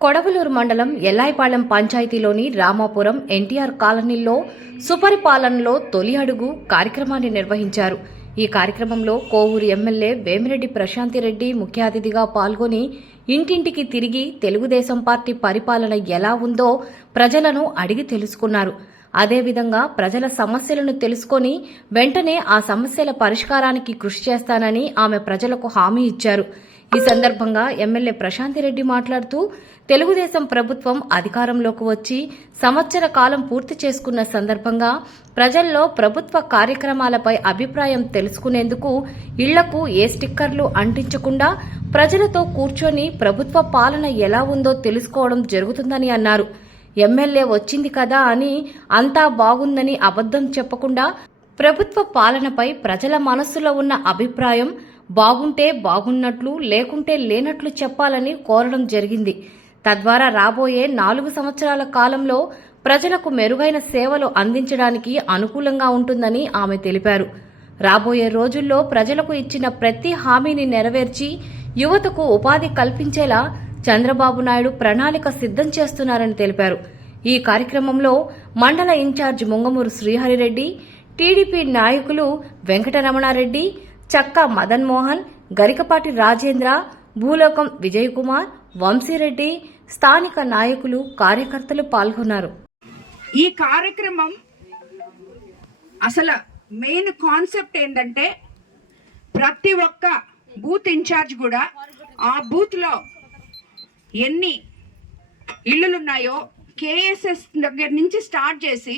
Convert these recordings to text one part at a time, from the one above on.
కొడవలూరు మండలం ఎల్లాయిపాలెం పంచాయతీలోని రామాపురం ఎన్టీఆర్ కాలనీలో సుపరిపాలనలో తొలి అడుగు కార్యక్రమాన్ని నిర్వహించారు. ఈ కార్యక్రమంలో కోవూరు ఎమ్మెల్యే వేమిరెడ్డి ప్రశాంతిరెడ్డి ముఖ్య అతిథిగా పాల్గొని ఇంటింటికి తిరిగి తెలుగుదేశం పార్టీ పరిపాలన ఎలా ఉందో ప్రజలను అడిగి తెలుసుకున్నారు. అదేవిధంగా ప్రజల సమస్యలను తెలుసుకొని వెంటనే ఆ సమస్యల పరిష్కారానికి కృషి చేస్తానని ఆమె ప్రజలకు హామీ ఇచ్చారు. ఈ సందర్భంగా ఎమ్మెల్యే ప్రశాంతిరెడ్డి మాట్లాడుతూ తెలుగుదేశం ప్రభుత్వం అధికారంలోకి వచ్చి సంవత్సర కాలం పూర్తి చేసుకున్న సందర్భంగా ప్రజల్లో ప్రభుత్వ కార్యక్రమాలపై అభిప్రాయం తెలుసుకునేందుకు ఇళ్ళకు ఏ స్టిక్కర్లు అంటించకుండా ప్రజలతో కూర్చొని ప్రభుత్వ పాలన ఎలా ఉందో తెలుసుకోవడం జరుగుతుందని అన్నారు. ఎమ్మెల్యే వచ్చింది కదా అని అంతా బాగుందని అబద్ధం చెప్పకుండా ప్రభుత్వ పాలనపై ప్రజల మనస్సులో ఉన్న అభిప్రాయం బాగుంటే బాగున్నట్లు లేకుంటే లేనట్లు చెప్పాలని కోరడం జరిగింది. తద్వారా రాబోయే నాలుగు సంవత్సరాల కాలంలో ప్రజలకు మెరుగైన సేవలు అందించడానికి అనుకూలంగా ఉంటుందని ఆమె తెలిపారు. రాబోయే రోజుల్లో ప్రజలకు ఇచ్చిన ప్రతి హామీని నెరవేర్చి యువతకు ఉపాధి కల్పించేలా చంద్రబాబు నాయుడు ప్రణాళిక సిద్ధం చేస్తున్నారని తెలిపారు. ఈ కార్యక్రమంలో మండల ఇన్ఛార్జ్ ముంగమూరు శ్రీహరిరెడ్డి టీడీపీ నాయకులు వెంకటరమణారెడ్డి చక్కా మదన్ మోహన్ గరికపాటి రాజేంద్ర భూలోకం విజయ్ కుమార్ వంశీరెడ్డి స్థానిక నాయకులు కార్యకర్తలు పాల్గొన్నారు. ఈ కార్యక్రమం అసలు మెయిన్ కాన్సెప్ట్ ఏంటంటే ప్రతి ఒక్క బూత్ ఇన్ఛార్జ్ కూడా ఆ బూత్లో ఎన్ని ఇల్లులు ఉన్నాయో కేఎస్ఎస్ దగ్గర నుంచి స్టార్ట్ చేసి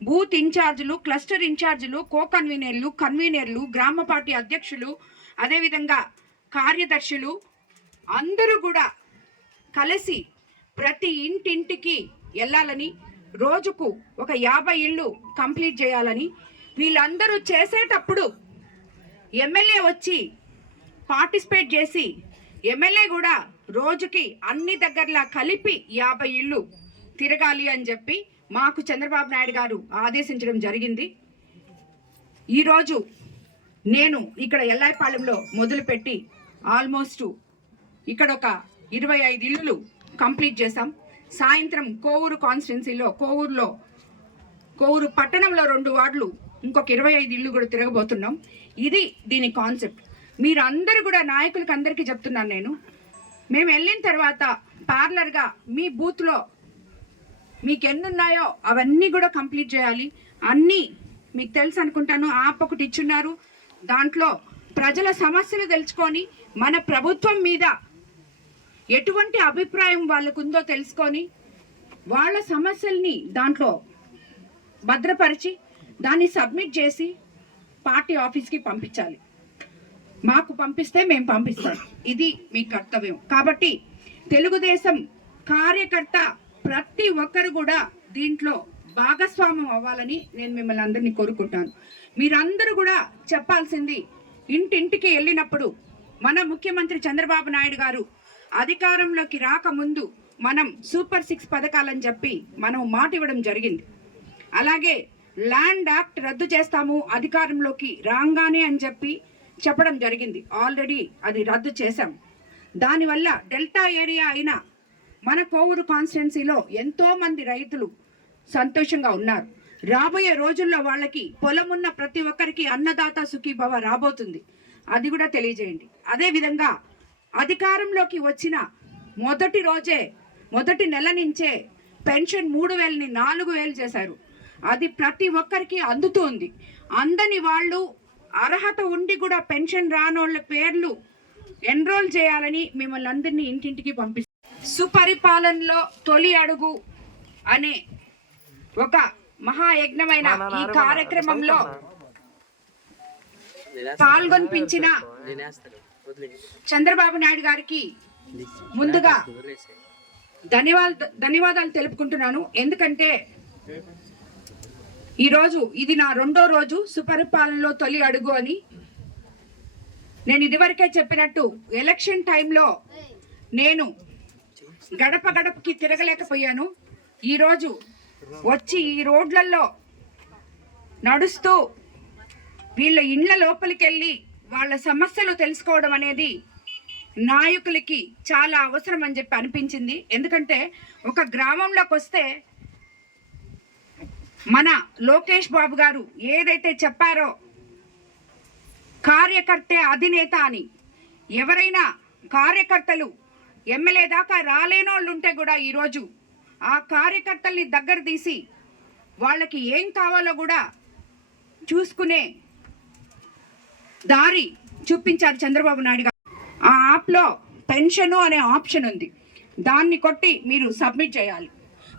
బూత్ ఇన్ఛార్జీలు క్లస్టర్ ఇన్ఛార్జీలు కో కన్వీనర్లు కన్వీనర్లు గ్రామ పార్టీ అధ్యక్షులు అదేవిధంగా కార్యదర్శులు అందరూ కూడా కలిసి ప్రతి ఇంటింటికి వెళ్ళాలని రోజుకు ఒక యాభై ఇళ్ళు కంప్లీట్ చేయాలని వీళ్ళందరూ చేసేటప్పుడు ఎమ్మెల్యే వచ్చి పార్టిసిపేట్ చేసి ఎమ్మెల్యే కూడా రోజుకి అన్ని దగ్గరలా కలిపి యాభై ఇళ్ళు తిరగాలి అని చెప్పి మాకు చంద్రబాబు నాయుడు గారు ఆదేశించడం జరిగింది. ఈరోజు నేను ఇక్కడ ఎల్లాయిపాలెంలో మొదలుపెట్టి ఆల్మోస్ట్ ఇక్కడ ఒక ఇరవై ఐదు ఇళ్ళు కంప్లీట్ చేశాం. సాయంత్రం కోవూరు కాన్స్టిట్యున్సీలో కోవూరులో కోవూరు పట్టణంలో రెండు వార్డులు ఇంకొక ఇరవై ఐదు ఇళ్ళు కూడా తిరగబోతున్నాం. ఇది దీని కాన్సెప్ట్. మీరు అందరూ కూడా నాయకులకి అందరికీ చెప్తున్నాను నేను. మేము వెళ్ళిన తర్వాత పార్లర్గా మీ బూత్లో మీకు ఎన్ని ఉన్నాయో అవన్నీ కూడా కంప్లీట్ చేయాలి. అన్నీ మీకు తెలుసు అనుకుంటాను. ఆప్ ఒకటి ఇచ్చున్నారు. దాంట్లో ప్రజల సమస్యలు తెలుసుకొని మన ప్రభుత్వం మీద ఎటువంటి అభిప్రాయం వాళ్ళకు ఉందో తెలుసుకొని వాళ్ళ సమస్యల్ని దాంట్లో భద్రపరిచి దాన్ని సబ్మిట్ చేసి పార్టీ ఆఫీస్కి పంపించాలి. మాకు పంపిస్తే మేము పంపిస్తాం. ఇది మీ కర్తవ్యం. కాబట్టి తెలుగుదేశం కార్యకర్త ప్రతి ఒక్కరు కూడా దీంట్లో భాగస్వామ్యం అవ్వాలని నేను మిమ్మల్ని అందరినీ కోరుకుంటాను. మీరందరూ కూడా చెప్పాల్సింది ఇంటింటికి వెళ్ళినప్పుడు మన ముఖ్యమంత్రి చంద్రబాబు నాయుడు గారు అధికారంలోకి రాకముందు మనం సూపర్ సిక్స్ పథకాలని చెప్పి మనం మాట ఇవ్వడం జరిగింది. అలాగే ల్యాండ్ యాక్ట్ రద్దు చేస్తాము అధికారంలోకి రాగానే అని చెప్పి చెప్పడం జరిగింది. ఆల్రెడీ అది రద్దు చేశాం. దానివల్ల డెల్టా ఏరియా అయిన మన కోవూరు కాన్స్టిట్యున్సీలో ఎంతో మంది రైతులు సంతోషంగా ఉన్నారు. రాబోయే రోజుల్లో వాళ్ళకి పొలం ఉన్న ప్రతి ఒక్కరికి అన్నదాత సుఖీభవ రాబోతుంది. అది కూడా తెలియజేయండి. అదేవిధంగా అధికారంలోకి వచ్చిన మొదటి రోజే మొదటి నెల నుంచే పెన్షన్ మూడు వేలని నాలుగు వేలు చేశారు. అది ప్రతి ఒక్కరికి అందుతుంది అందని వాళ్ళు అర్హత ఉండి కూడా పెన్షన్ రానోళ్ళ పేర్లు ఎన్రోల్ చేయాలని మిమ్మల్ని అందరినీ ఇంటింటికి పంపిస్తారు సుపరిపాలనలో తొలి అడుగు అనే ఒక మహాయజ్ఞమైన ఈ కార్యక్రమంలో పాల్గొనిపించిన చంద్రబాబు నాయుడు గారికి ముందుగా ధన్యవాద ధన్యవాదాలు తెలుపుకుంటున్నాను. ఎందుకంటే ఈరోజు ఇది నా రెండో రోజు సుపరిపాలనలో తొలి అడుగు అని నేను ఇదివరకే చెప్పినట్టు ఎలక్షన్ టైంలో నేను గడప గడపకి తిరగలేకపోయాను. ఈరోజు వచ్చి ఈ రోడ్లలో నడుస్తూ వీళ్ళ ఇండ్ల లోపలికి వెళ్ళి వాళ్ళ సమస్యలు తెలుసుకోవడం అనేది నాయకులకి చాలా అవసరం అని చెప్పి అనిపించింది. ఎందుకంటే ఒక గ్రామంలోకి వస్తే మన లోకేష్ బాబు గారు ఏదైతే చెప్పారో కార్యకర్తే అధినేత అని ఎవరైనా కార్యకర్తలు ఎమ్మెల్యే దాకా రాలేనోళ్ళు ఉంటే కూడా ఈరోజు ఆ కార్యకర్తల్ని దగ్గర తీసి వాళ్ళకి ఏం కావాలో కూడా చూసుకునే దారి చూపించారు చంద్రబాబు నాయుడు గారు. ఆ యాప్లో పెన్షను అనే ఆప్షన్ ఉంది. దాన్ని కొట్టి మీరు సబ్మిట్ చేయాలి.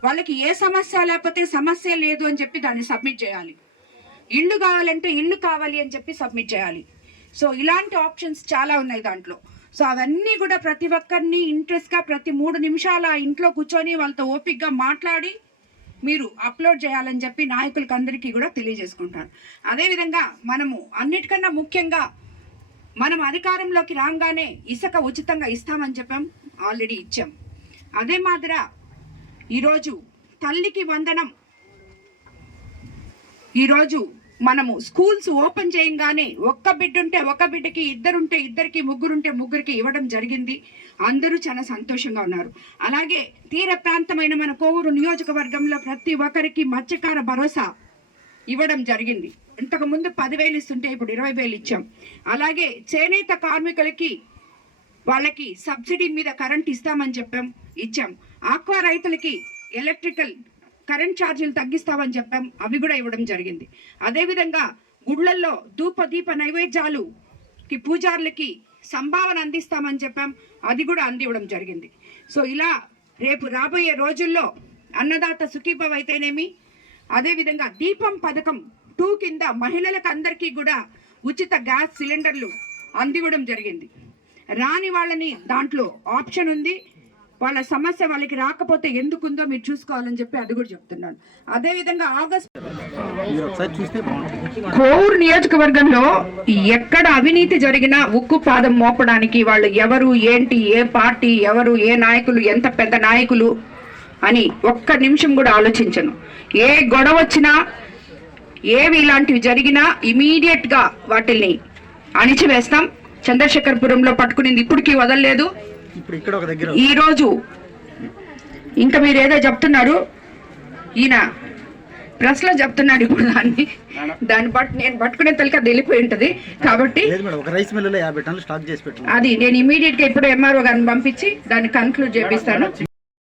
వాళ్ళకి ఏ సమస్య లేకపోతే సమస్య లేదు అని చెప్పి దాన్ని సబ్మిట్ చేయాలి. ఇల్లు కావాలంటే ఇల్లు కావాలి అని చెప్పి సబ్మిట్ చేయాలి. సో ఇలాంటి ఆప్షన్స్ చాలా ఉన్నాయి దాంట్లో. సో అవన్నీ కూడా ప్రతి ఒక్కరిని ఇంట్రెస్ట్గా ప్రతి మూడు నిమిషాలు ఆ ఇంట్లో కూర్చొని వాళ్ళతో ఓపిక్గా మాట్లాడి మీరు అప్లోడ్ చేయాలని చెప్పి నాయకులకి అందరికీ కూడా తెలియజేసుకుంటాను. అదేవిధంగా మనము అన్నిటికన్నా ముఖ్యంగా మనం అధికారంలోకి రాగానే ఇసుక ఉచితంగా ఇస్తామని చెప్పాం ఆల్రెడీ ఇచ్చాం. అదే మాదిర ఈరోజు తల్లికి వందనం. ఈరోజు మనము స్కూల్స్ ఓపెన్ చేయంగానే ఒక్క బిడ్డ ఉంటే ఒక బిడ్డకి ఇద్దరుంటే ఇద్దరికి ముగ్గురుంటే ముగ్గురికి ఇవ్వడం జరిగింది. అందరూ చాలా సంతోషంగా ఉన్నారు. అలాగే తీర ప్రాంతమైన మన కోవూరు నియోజకవర్గంలో ప్రతి ఒక్కరికి మత్స్యకార భరోసా ఇవ్వడం జరిగింది. ఇంతకు ముందు పదివేలు ఇస్తుంటే ఇప్పుడు ఇరవై వేలు ఇచ్చాం. అలాగే చేనేత కార్మికులకి వాళ్ళకి సబ్సిడీ మీద కరెంట్ ఇస్తామని చెప్పాం ఇచ్చాం. ఆక్వా రైతులకి ఎలక్ట్రికల్ కరెంట్ ఛార్జీలు తగ్గిస్తామని చెప్పాం. అవి కూడా ఇవ్వడం జరిగింది. అదేవిధంగా గుళ్ళల్లో ధూప దీప నైవేద్యాలుకి పూజారులకి సంభావన అందిస్తామని చెప్పాం. అది కూడా అందివ్వడం జరిగింది. సో ఇలా రేపు రాబోయే రోజుల్లో అన్నదాత సుఖీభవ అయితేనేమి అదేవిధంగా దీపం పథకం టూ కింద మహిళలకు అందరికీ కూడా ఉచిత గ్యాస్ సిలిండర్లు అందివ్వడం జరిగింది. రాని వాళ్ళని దాంట్లో ఆప్షన్ ఉంది. వాళ్ళ సమస్య వాళ్ళకి రాకపోతే ఎందుకుందో మీరు చూసుకోవాలని చెప్పి అది కూడా చెప్తున్నాను అదేవిధంగా ఆగస్ట్ కోవూరు నియోజకవర్గంలో ఎక్కడ అవినీతి జరిగినా ఉక్కు పాదం మోపడానికి వాళ్ళు ఎవరు ఏంటి ఏ పార్టీ ఎవరు ఏ నాయకులు ఎంత పెద్ద నాయకులు అని ఒక్క నిమిషం కూడా ఆలోచించను. ఏ గొడవ వచ్చినా ఏవి ఇలాంటివి జరిగినా ఇమీడియట్గా వాటిల్ని అణిచివేస్తాం. చంద్రశేఖర్పురంలో పట్టుకునింది ఇప్పటికీ వదలలేదు. ఇప్పుడు ఇక్కడ ఒక దగ్గర ఈ రోజు ఇంకా మీరు ఏదో చెప్తున్నారు ఈయన ప్రెస్లో చెప్తున్నాడు ఇప్పుడు దాన్ని. దాన్ని బట్టి నేను పట్టుకునే తలకి అది వెళ్ళిపోయి ఉంటది. కాబట్టి లేదు మేడం ఒక రైస్ మిల్లులో యాభై టన్నులు స్టాక్ చేసి పెట్టు అది నేను ఇమీడియట్గా ఇప్పుడు ఎంఆర్ఓ గారిని పంపించి దాన్ని కన్క్లూడ్ చేపిస్తాను.